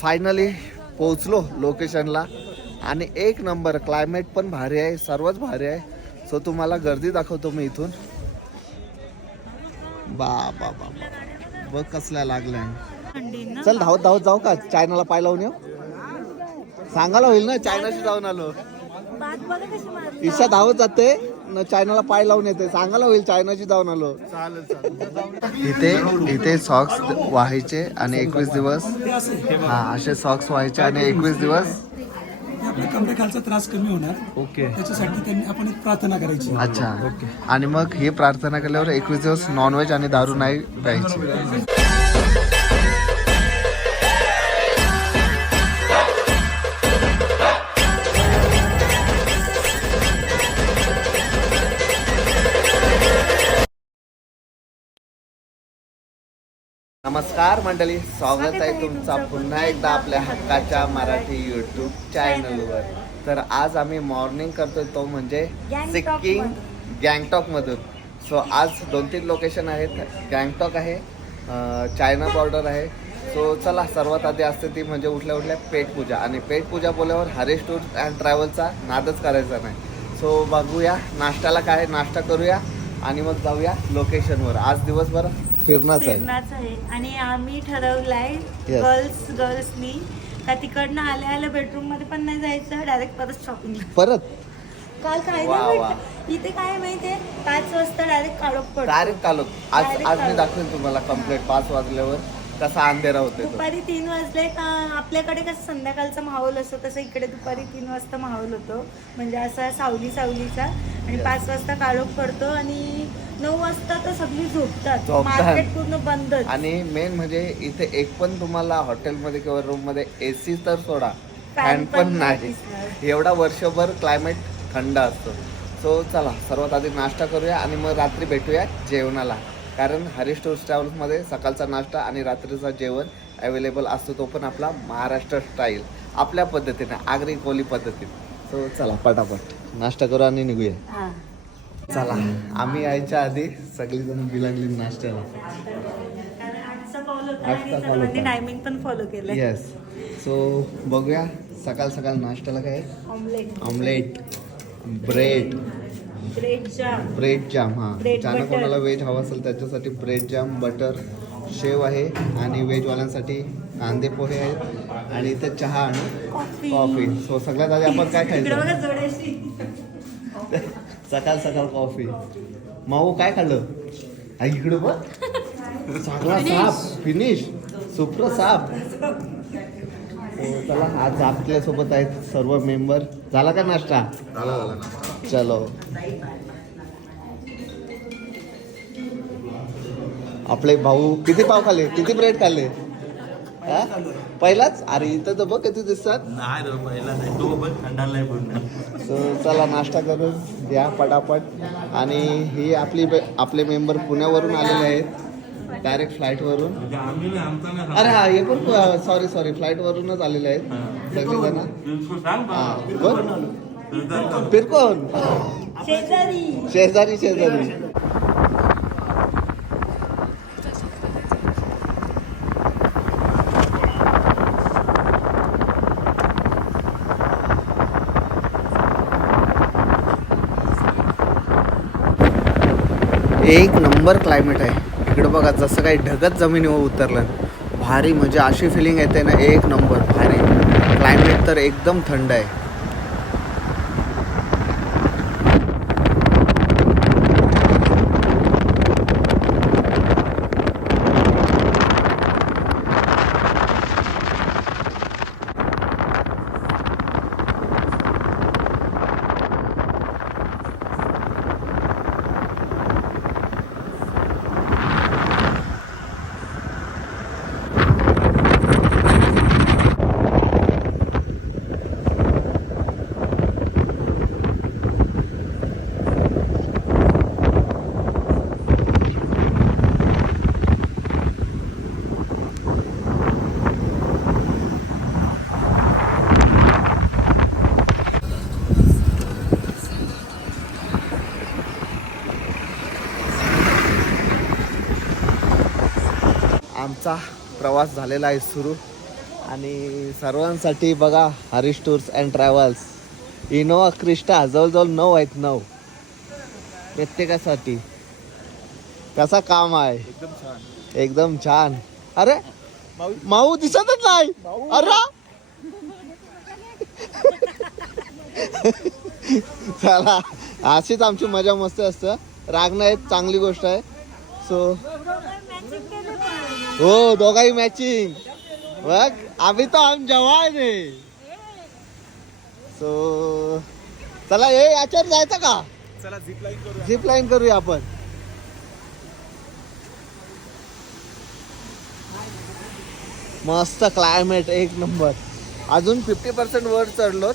Finally पोहोचलो लोकेशनला आणि एक नंबर क्लायमेट पण भारी आहे सर्वच भारी आहे. सो तुम्हाला गर्दी दाखवतो मी इथून. बा बा बा बा. बघ कसल्या लागल्या. थंडी ना चल धावत धावत जाऊ का? चायनाला पाय लावून येऊ? सांगायला होईल ना चायनाशी जाऊन आलो. ईशा धावत जाते. चायनाला पाय लावून येते. सांगायला होईल चायनाची जाऊन आलो. इथे इथे सॉक्स व्हायचे आणि एकवीस दिवस. हा असे सॉक्स व्हायचे आणि एकवीस दिवस. कमरेखालचा त्रास कमी होणार. ओके. त्याच्यासाठी त्यांनी आपण एक प्रार्थना करायची. अच्छा. आणि मग ही प्रार्थना केल्यावर एकवीस दिवस नॉनव्हेज आणि दारू नाही प्यायची. नमस्कार मंडळी. स्वागत आहे तुमचा पुन्हा एकदा आपल्या हक्काच्या मराठी युट्यूब चॅनलवर तर आज आम्ही मॉर्निंग करतोय तो म्हणजे सिक्कीम मधून. गँगटॉक मधून. सो आज दोन तीन लोकेशन आहेत. गँगटॉक आहे चायना बॉर्डर आहे. सो चला सर्वात आधी असते ती म्हणजे उठल्या उठल्या पेट पूजा आणि पेट पूजा बोलल्यावर हरेश टूर अँड ट्रॅव्हलचा नादच करायचा नाही. सो बघूया नाश्त्याला काय नाश्ता करूया आणि मग जाऊया लोकेशनवर आज दिवसभर फिरणाच आहे. फिरणाच आहे. आणि आम्ही ठरवलंय Yes. गर्ल्स गर्ल्सनी का तिकडनं आल्या आल्या बेडरूममध्ये पण नाही जायचं डायरेक्ट परत शॉपिंगला परत? काल काय वा, नाही वा. भेटलं. इथे काय माहितीये? पाच वाजता डायरेक्ट काढप पडतो. डायरेक्ट आज Direct आज मी. दाखवेन तुम्हाला कंप्लीट पाच वाजल्यावर कसा अंधेरा होते तो. दुपारी तीन वाजले का आपल्याकडे कसं संध्याकाळचा माहोल असतो तसं इकडे दुपारी तीन वाजता माहोल होतो. म्हणजे असा सावली सावलीचा आणि Yes. पाच वाजता काळोख पडतो आणि नऊ वाजता तर सगळी झोपतात. झोपतात. मार्केट पूर्ण बंदच. आणि मेन म्हणजे इथे एक पण तुम्हाला हॉटेलमध्ये किंवा रूममध्ये एसी तर सोडा फॅन पण नाही. एवढा वर्षभर क्लायमेट थंड असतो. सो चला सर्वात आधी नाश्ता करूया आणि मग रात्री भेटूया जेवणाला. कारण हरीश टूर्स ट्रॅव्हल्समध्ये सकाळचा नाश्ता आणि रात्रीचा जेवण अवेलेबल असतो तो पण आपला महाराष्ट्र स्टाईल आपल्या पद्धतीने आगरी कोली पद्धतीने. सो चला पटापट. नाश्ता करू आणि निघूया. हा. चला आम्ही यायच्या आधी सगळीजण बिलागली नाश्त्याला. आजचा कॉल. टायमिंग पण फॉलो केलं येस सो बघूया सकाळ सकाळ नाश्त्याला काय? Omelette omelette bread bread jam bread jam हां. ज्यांना butter. कोणाला व्हेज हवं असेल त्याच्यासाठी ब्रेड जाम बटर शेव आहे. आणि व्हेजवाल्यांसाठी कांदे पोहे आहेत. आणि इथे चहा आणि कॉफी सो सगळ्यात आधी आपण काय खायचं? सकाळ सकाळ कॉफी माऊ काय खाल्लं? आई इकडे बघ. चांगला साप फिनिश. सुप्र साप. So, चला आज आपल्यासोबत आहेत सर्व मेंबर. झाला का नाश्ता? चलो. आपले भाऊ किती पाव खाल्ले? किती ब्रेड खाल्ले? हा? पहिलाच? अरे इथं तर बघ किती दिसतात. नाही रे पहिला नाही. तो पण थंडाला नाही पूर्ण So, चला नाश्ता करून द्या पटापट. आणि ही आपली बे- आपले मेंबर पुण्यावरून आलेले आहेत. डायरेक्ट फ्लाईटवरून म्हणजे आम्ही नाही आमचा नाही अरे हा हे पण सॉरी सॉरी फ्लाईटवरूनच आलेले आहेत. सगळेजण बिलकुल सांग बा. हा बिलकुल. शेजारी. शेजारी शेजारी. एक नंबर क्लायमेट आहे. इकडं बघा जसं काही ढगत जमिनीवर उतरलं. भारी म्हणजे अशी फिलिंग येते ना एक नंबर. भारी. क्लायमेट तर एकदम थंड आहे. आमचा प्रवास झालेला आहे सुरू. आणि सर्वांसाठी बघा Harish tours and travels. Innova Crysta जवळजवळ नऊ आहेत नऊ. प्रत्येकासाठी. कसा काम आहे? एकदम छान. एकदम छान. अरे माऊ दिसतच नाही. अरे! चला अशीच आमची मजा मस्ती असतं. रागणं एक चांगली गोष्ट आहे. सो हो दोघाही मॅचिंग बघ आम्ही तो आम जवान आहे. सो चला हे याच्यावर जायचं का? चला झिप लाईन करू झिप लाईन करूया आपण. मस्त क्लायमेट एक नंबर अजून फिफ्टी पर्सेंट वर चढलो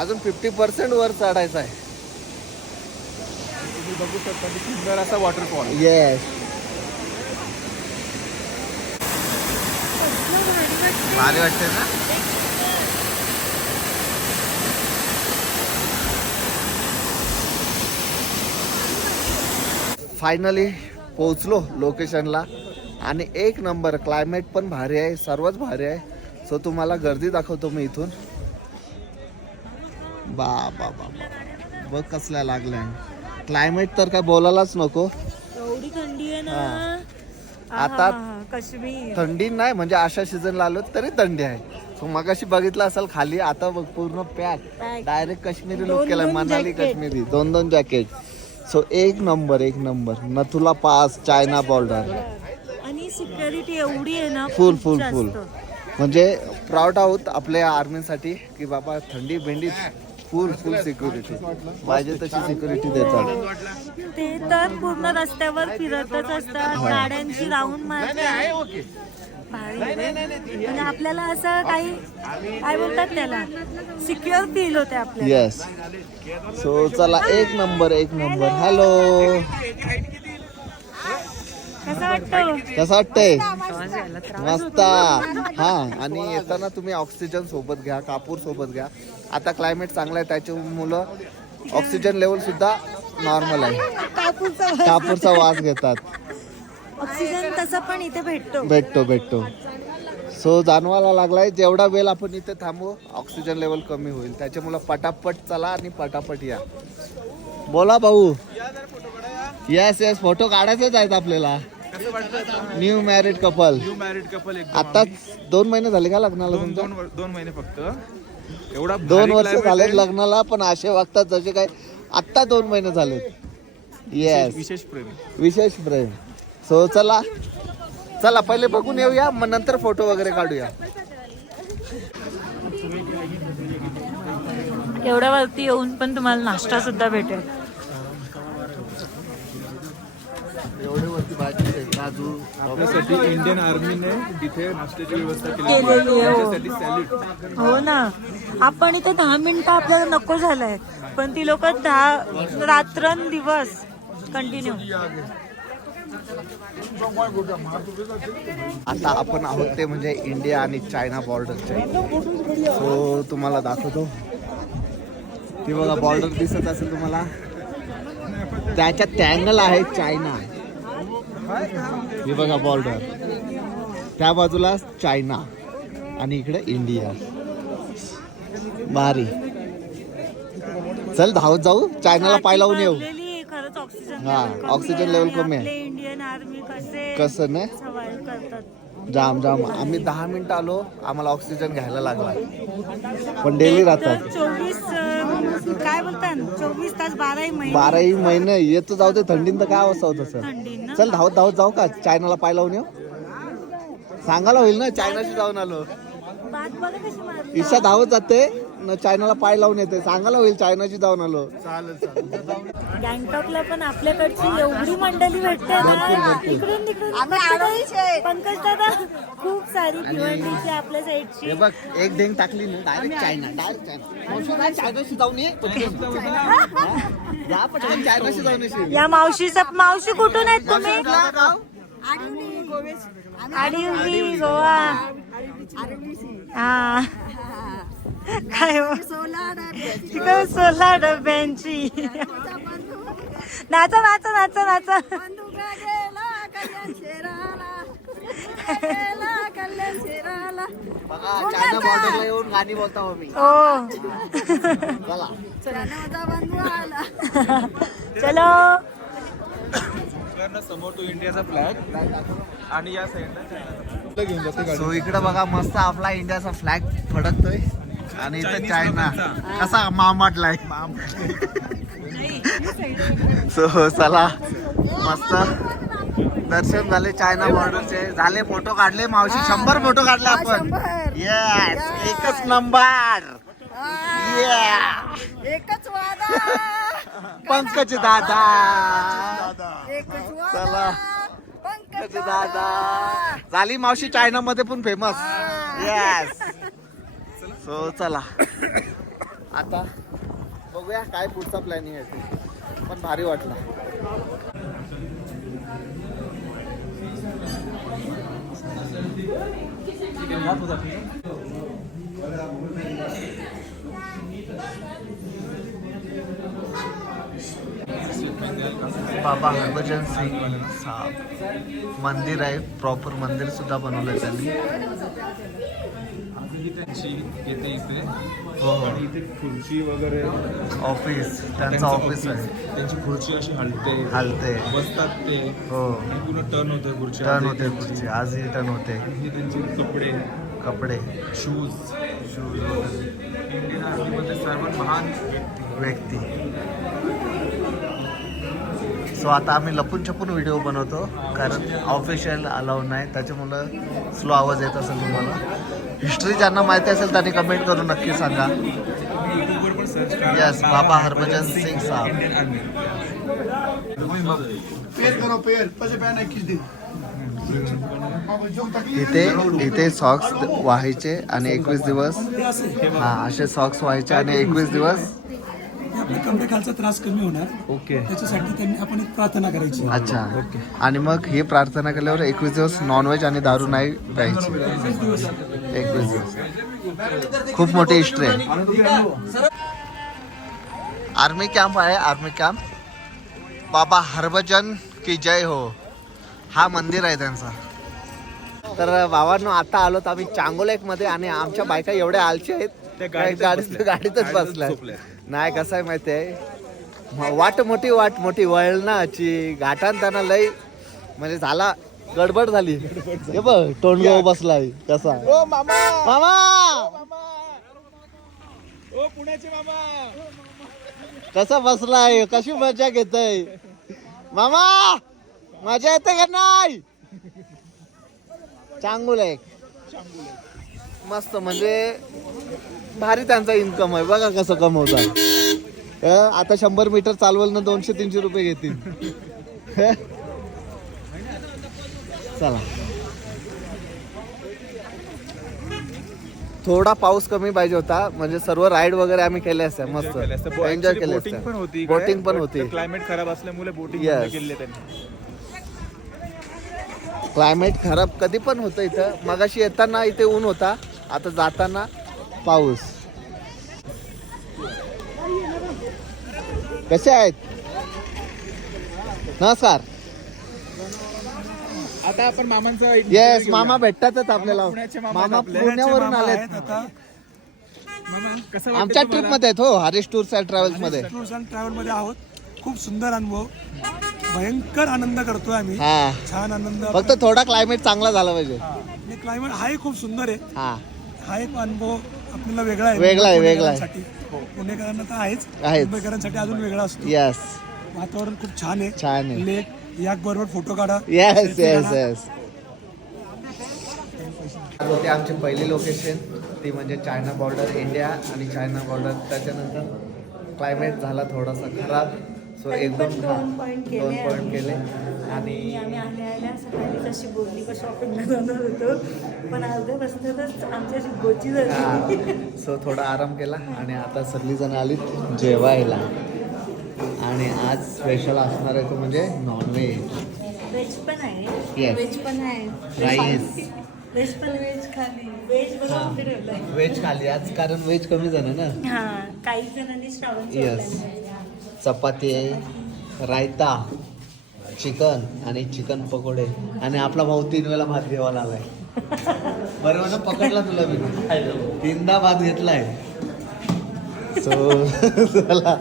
अजून फिफ्टी पर्सेंट वर चढायचं आहे बघू शकता की सुंदर असा वॉटरफॉल येस भारी वाटते ना? फायनली पोहोचलो लोकेशनला आणि एक नंबर क्लायमेट पण भारी आहे सर्वच भारी आहे. सो तुम्हाला गर्दी दाखवतो मी इथून. बा बा बा बा. बघ कसल्या लागल्या. क्लायमेट तर काय बोलायलाच नको. एवढी थंडी आहे ना. आता काश्मीर. थंडी नाही म्हणजे अशा सीझनला आलो तरी थंडी आहे. सो मगाशी बघितलं असेल खाली आता बघ पूर्ण पॅक Pack. डायरेक्ट काश्मीरी दोन- लुक केला दोन मनाली jacket. काश्मीरी. दोन दोन जॅकेट सो एक नंबर एक number Nathula pass China border आणि सिक्युरिटी एवढी आहे ना फुल खूप फुल जास्त. फुल म्हणजे प्राऊड आहोत आपल्या आर्मीसाठी की बाबा थंडी भेंडी फुल फुल सिक्युरिटी पाहिजे तशी सिक्युरिटी देतात ते तर पूर्ण रस्त्यावर फिरतच असतात गाड्यांची राऊंड मारतात. भारी आहे. म्हणजे आपल्याला असं काही काय बोलतात त्याला? सिक्युअर फील होते आपल्याला. येस सो चला एक नंबर एक नंबर हॅलो कसं वाटतं? कसं वाटतंय? मस्त. हा आणि येताना तुम्ही ऑक्सिजन सोबत घ्या कापूर सोबत घ्या. आता क्लायमेट चांगलं आहे त्याच्यामुळं ऑक्सिजन लेवल सुद्धा नॉर्मल आहे. कापूरचा कापूरचा वास घेतात. ऑक्सिजन तसं पण इथे भेटतो. भेटतो भेटतो. सो जाणवायला लागलाय जेवढा वेळ आपण इथे थांबू ऑक्सिजन लेवल कमी होईल. त्याच्यामुळं पटापट चला आणि पटापट या. बोला भाऊ. येस येस फोटो काढायचेच आहेत आपल्याला. कसं वाटतं new married couple new married couple एकदम आता दोन महिने झाले का लग्नाला दोन तुमचं दोन वर- दोन महिने फक्त. एवढा दोन भारी वर्ष climate आहे. लग्नाला पण असे वागतात जसे काय आत्ता दोन महिने झालेत. विशेष- येस विशेष प्रेम. विशेष प्रेम. सो चला. चला पहिले बघून येऊया मग नंतर फोटो वगैरे काढूया. एवढ्या वरती येऊन पण तुम्हाला नाश्ता सुद्धा भेटेल. एवढे वरती भाजी काजू त्यासाठी इंडियन आर्मीने तिथे नाश्त्याची व्यवस्था केली. केलेली आहे, हो. त्याच्यासाठी सॅल्यूट हो ना. आपण इथे दहा मिनिटं आपल्याला नको झालंय. पण ती लोक दहा रात्रंदिवस कंटिन्यू आता आपण आहोत ते म्हणजे इंडिया आणि चायना बॉर्डरचे सो तुम्हाला दाखवतो. ती बघा बॉर्डर दिसत असेल तुम्हाला. त्याच्या टँगल आहे चायना ही बघा बॉर्डर त्या बाजूला चायना आणि इकडे इंडिया. भारी. चल धावत जाऊ. चायनाला पाय लावून येऊ. हा, ऑक्सिजन level कमी आहे. आपले इंडियन आर्मी कसे नाही जाम जाम. आम्ही दहा मिनिटं आलो आम्हाला ऑक्सिजन घ्यायला लागला. पण डेली राहतात चोवीस काय बोलतात? चोवीस तास बाराही महिने. बाराही महिने. येतो जाऊ दे थंडीन तर काय अवस्था होत सर चल धावत धावत जाऊ का? चायनाला पाय लावून येऊ? सांगायला होईल ना चायनाशी जाऊन आलो. ईशा धावत जाते. चायनाला पाय लावून येते. सांगायला होईल चायनाशी जाऊन आलो. गँगटॉकला पण आपल्याकडची एवढी मंडळी भेटते ना. इकडून तिकडून पंकज दादा खूप सारी भिवंडीची आपल्या साईडची. हे बघ एक ढेंग टाकली ना डायरेक्ट चायना डायरेक्ट चायना. मावशी, चायनाशी जाऊन ये. चायनाशी जाऊन येशील. या मावशीचा मावशी कुठून आहेत तुम्ही? आडिवली गोवा. हा. काय हो? तिकडं सोला डब्यांची नाचा नाचा नाचा. नाचा येऊन गाणी बोलता हो मी. हो. चला. समोर तो इंडियाचा फ्लॅग आणि या साईडला सो इकडे बघा मस्त आपला इंडियाचा फ्लॅग फडकतोय. आणि इथं चायना. कसा मामाटलाय सो चला. मस्त. दर्शन झाले चायना बॉर्डरचे झाले फोटो काढले मावशी. शंभर फोटो काढले आपण. येस एकच नंबर एकच वादा. पंकज दादा. एकच चला. पंकज दादा. झाली मावशी चायना मध्ये पण फेमस येस सो चला. आता बघूया काय पुढचा प्लॅनिंग आहे ते. पण भारी वाटला. बाबा हरभजन सिंग साहेब. मंदिर आहे प्रॉपर मंदिर सुद्धा बनवलंय त्यांनी. त्यांची येते इथे हो. हो आणि इथे खुर्ची वगैरे. ऑफिस त्यांचं ऑफिस आहे. त्यांची खुर्ची अशी हलते. हलते. बसतात ते. हो. आणि टर्न होते खुर्ची. टर्न होते खुर्ची. आजही टर्न होते. हे त्यांचे कपडे. कपडे. शूज शूज इंडियन आर्मीमध्ये सर्वात महान व्यक्ती. व्यक्ती. सो आता आम्ही लपून छपून व्हिडिओ बनवतो. कारण ऑफिशियल अलाउड नाही. त्याच्यामुळं स्लो आवाज येत असेल तुम्हाला. हिस्ट्री ज्यांना माहिती असेल त्यांनी कमेंट करून नक्की सांगा. यस बाबा हरभजन सिंग साहेब. इथे इथे सॉक्स व्हायचे आणि एकवीस दिवस. असे हा असे सॉक्स व्हायचे आणि एकवीस दिवस. आपल्या कमरेखालचा त्रास कमी होणार. ओके. त्याच्यासाठी त्यांनी आपण एक प्रार्थना करायची. अच्छा. आणि मग ही प्रार्थना केल्यावर एकवीस दिवस नॉनव्हेज आणि दारू नाही प्यायची. एकवीस दिवस. खूप मोठी हिस्ट्री आहे. आर्मी कॅम्प आहे आर्मी कॅम्प बाबा हरभजन की जय हो. हा मंदिर आहे त्यांचा. तर बाबांनो आता आलो आम्ही चांगोलेकमध्ये आणि आमच्या बायका एवढ्या आलच्या आहेत. गाडीतच गाडीत बसल्या. नाही कसं आहे माहिती आहे? वाट मोठी वाट मोठी. वळणाची. घाटान त्यांना लय म्हणजे झाला गडबड झाली. हे बघ तोंडगाव बसलाय कसा. ओ मामा! मामा! ओ पुण्याचे मामा! कसा बसलाय? कशी मजा घेतय? मामा! मजा येते का नाही? चांगुल आहे. मस्त म्हणजे भारी त्यांचा इन्कम आहे. बघा कसं कमवतात. आता शंभर मीटर चालवल ना दोनशे तीनशे रुपये घेतील? चला. थोडा पाऊस कमी पाहिजे होता. म्हणजे सर्व राईड वगैरे आम्ही केले असते. मस्त. एन्जॉय केले बोटिंग पण होती. बोटिंग पण होती. क्लायमेट खराब असल्यामुळे बोटिंग क्लायमेट खराब कधी पण होतं इथं. मगाशी येताना इथे ऊन होता. आता जाताना पाऊस. कसे आहेत? नमस्कार. आता आपण मामांचा येस मामा भेटतातच आपल्याला. पुण्याचे मामा. पुण्यावरून मामा आलेत. आहेत आता. मामा कसं आमच्या ट्रिपमध्ये आहेत हो हरीश टूर्स अँड ट्रॅव्हल्समध्ये. टूर्स अँड ट्रॅव्हलमध्ये आहोत. खूप सुंदर अनुभव. भयंकर आनंद करतोय आम्ही. हा. छान आनंद फक्त थोडा क्लायमेट चांगला झाला पाहिजे. क्लायमेट हाही खूप सुंदर आहे. हा. हा एक अनुभव. आपल्याला वेगळा आहे. वेगळा आहे, वेगळा आहे. पुणेकरांसाठी. पुणेकरांना तर आहेच. आहेच. मुंबईकरांसाठी अजून वेगळा असतो. येस वातावरण खूप छान आहे. छान आहे. लेक याक बरोबर फोटो काढा. Yes yes. येस होते आमची पहिली लोकेशन ती म्हणजे चायना बॉर्डर इंडिया आणि चायना बॉर्डर त्याच्यानंतर क्लायमेट झाला थोडासा खराब. सो एक दोन दोन point केले पॉईंट. केले. आणि आम्ही आल्या आल्या सकाळी कशी बोलली का शॉपिंगला जाणार होतो? पण अर्ध्या रस्त्यातच आमच्याशी गोची झाली. सो थोडा आराम केला आणि आता सगळीजण आली जेवायला. आणि आज स्पेशल असणार आहे तो म्हणजे नॉनव्हेज व्हेज पण आहे. व्हेज पण आहे. राईस व्हेज पण व्हेज खाली. व्हेज बरोबर व्हेज खाली. आज कारण व्हेज कमी झालं ना? हा काही जणांनी श्रावण Yes. चपाती आहे रायता चिकन आणि चिकन पकोडे. आणि आपला भाऊ तीन वेळा भात घेवायला आलाय. बरोबर ना? पकडला तुला मी. तीनदा भात घेतलाय. सो चला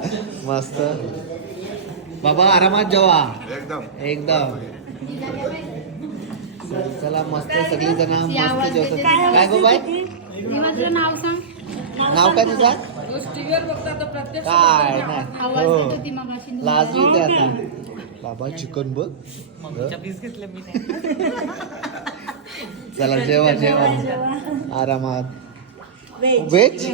मस्त. बाबा आरामात जेवा. एकदम. एकदम. चला मस्त सगळी जण मस्त जेवतात. काय गो बाय नाव सांग. नाव काय तुझा? काय नाही. आवाज हो. येत होती मगाशी. लाजली ते आता. बाबा चिकन बघ. चला जेवा जेवा. आरामात. व्हेज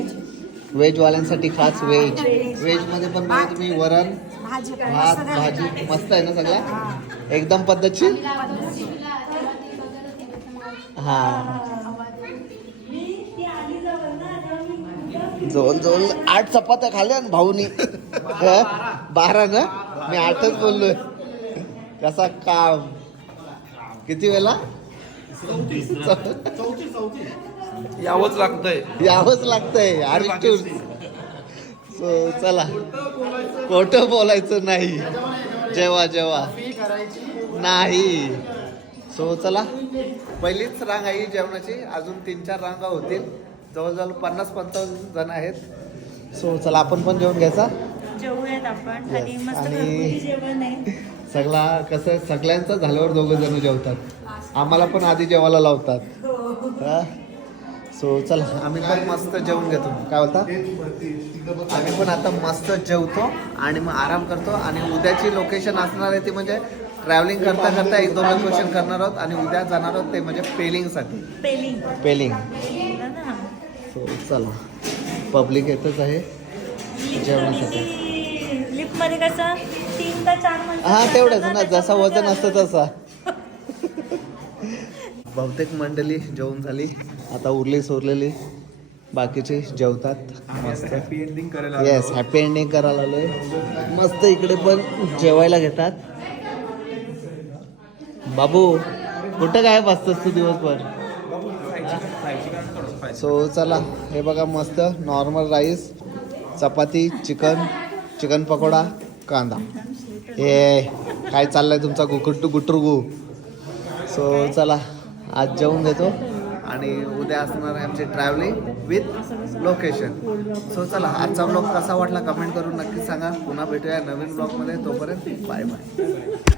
व्हेज वाल्यांसाठी खास व्हेज व्हेजमध्ये पण बघा तुम्ही वरण भात भाजी. मस्त आहे ना सगळं? एकदम पद्धतशीर? हा. जवळ जवळ आठ चपात्या खाल्ल्या ना भाऊनी? बारा. ना? मी आठच बोललोय. कसा काम? किती वेळा यावंच लागतंय. यावंच लागतंय. अरिस्टूर सो चला. खोटं बोलायचं नाही. जेव्हा जेव्हा नाही. सो चला. पहिलीच रांग आहे जेवणाची. अजून तीन चार रांगा होतील. जवळजवळ पन्नास पंचावन्न जण आहेत. सो चला आपण पण जेवण घ्यायचा? जेवूयात आपण. आणि मस्त आणि- घरगुती जेवण आहे. सगळा कसं सगळ्यांचं झाल्यावर दोघं जण जेवतात. आम्हाला पण आधी जेवायला लावतात. सो चला आम्ही पण मस्त जेवून घेतो. काय बोलता? आम्ही पण आता मस्त जेवतो आणि मग आराम करतो. आणि उद्याची लोकेशन असणार आहे ती म्हणजे ट्रॅव्हलिंग करता करता एक दोन लोकेशन करणार आहोत आणि उद्या जाणार आहोत ते म्हणजे पेलिंगसाठी. पेलिंग. पेलिंग. सो चला. पब्लिक येतच आहे. जेवणासाठी. कसं तीन चार माणसं हा तेवढंच. ना, जसं वजन असतं तसा. बहुतेक मंडळी जेवण झाली. आता उरली सोरलेली. बाकीचे जेवतात. मस्त. हॅपी एंडिंग करायला येस हॅपी एंडिंग करायला आलोय. मस्त इकडे पण जेवायला घेतात. बाबू कुठं काय बसतोस तू दिवसभर? सो चला हे बघा मस्त normal rice chapati chicken chicken pakoda कांदा. हे काय चाललंय तुमचा गुकुट्टू गुटुरगू? सो चला आज जेवून घेतो आणि उद्या असणार आहे आमची ट्रॅव्हलिंग विथ लोकेशन सो चला आजचा ब्लॉग कसा वाटला कमेंट करून नक्की सांगा. पुन्हा भेटूया नवीन ब्लॉगमध्ये तोपर्यंत बाय बाय